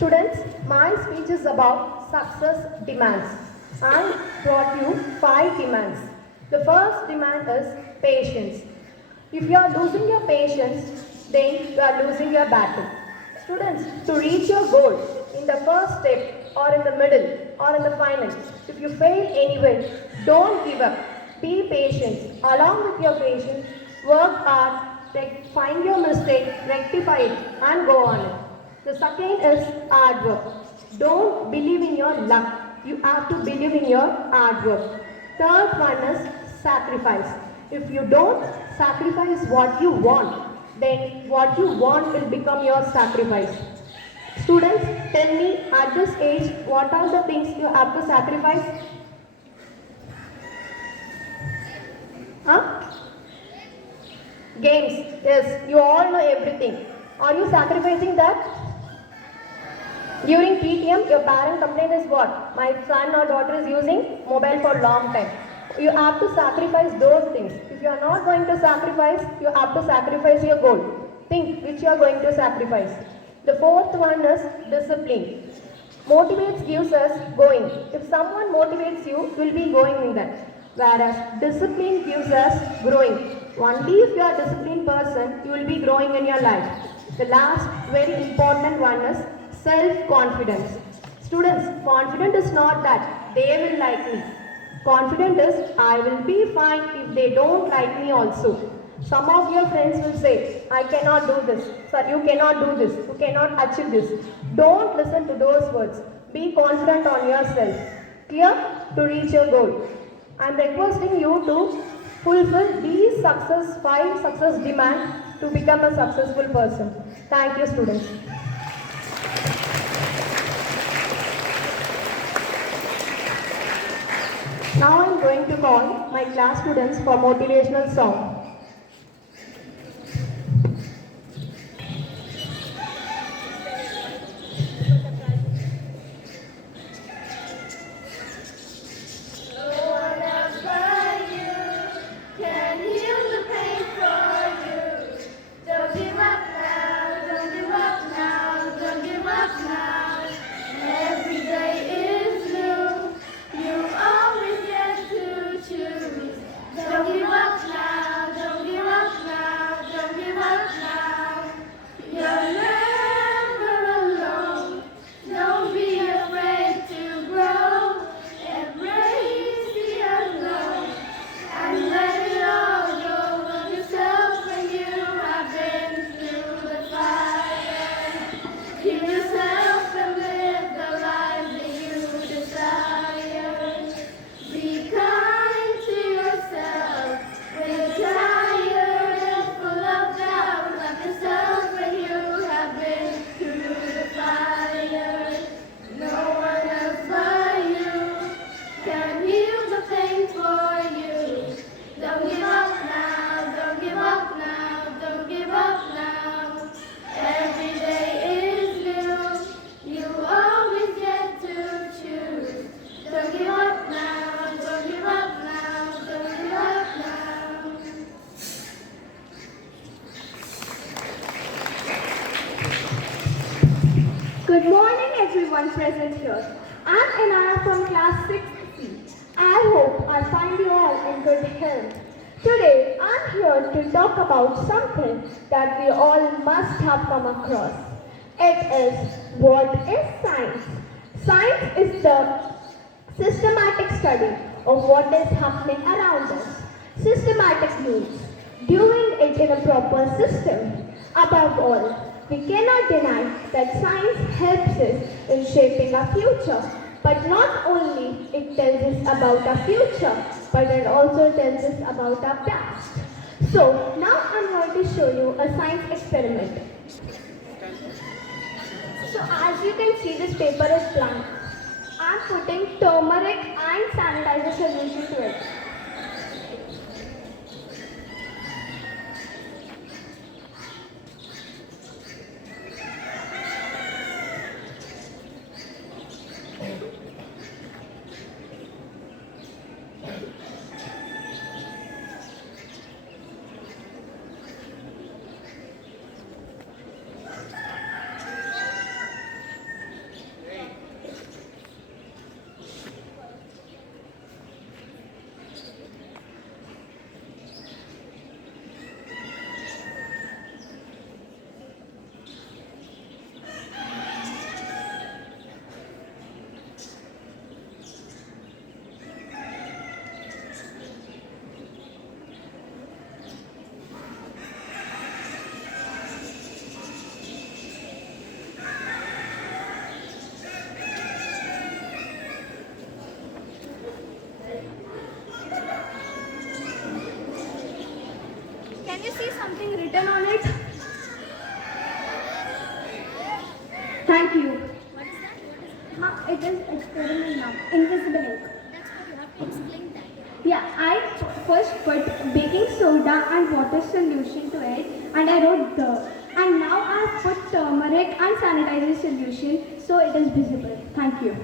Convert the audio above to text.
Students, my speech is about success demands. I brought you 5 demands. The first demand is patience. If you are losing your patience, then you are losing your battle. Students, to reach your goal, in the first step or in the middle or in the final, if you fail anywhere, don't give up. Be patient. Along with your patience, work hard, find your mistake, rectify it and go on it. The second is hard work. Don't believe in your luck. You have to believe in your hard work. Third one is sacrifice. If you don't sacrifice what you want, then what you want will become your sacrifice. Students, tell me at this age, what are the things you have to sacrifice? Huh? Games, yes, you all know everything. Are you sacrificing that? During PTM, your parent complaint is what? My son or daughter is using mobile for a long time. You have to sacrifice those things. If you are not going to sacrifice, you have to sacrifice your goal. Think which you are going to sacrifice. The fourth one is discipline. Motivates gives us going. If someone motivates you, you will be going in that. Whereas discipline gives us growing. Only if you are a disciplined person, you will be growing in your life. The last very important one is self-confidence. Students, confident is not that they will like me. Confident is I will be fine if they don't like me also. Some of your friends will say, I cannot do this. Sir, you cannot do this. You cannot achieve this. Don't listen to those words. Be confident on yourself. Clear? To reach your goal. I am requesting you to fulfill these 5 success demands to become a successful person. Thank you, students. Now I am going to call my class students for motivational song. Good morning everyone present here. I'm Anaya from class 6C. I hope I find you all in good health. Today I'm here to talk about something that we all must have come across. It is, what is science? Science is the systematic study of what is happening around us. Systematic means doing it in a proper system. Above all, we cannot deny that science helps us in shaping our future. But not only it tells us about our future, but it also tells us about our past. So now I'm going to show you a science experiment. So as you can see, this paper is blank. I'm putting turmeric and sanitizer solution to it. Thank you. What is that? What is that? It is experiment now. Invisible ink. That's what you have to explain that. Yeah, I first put baking soda and water solution to it, and I wrote the. And now I have put turmeric and sanitizer solution, so it is visible. Thank you.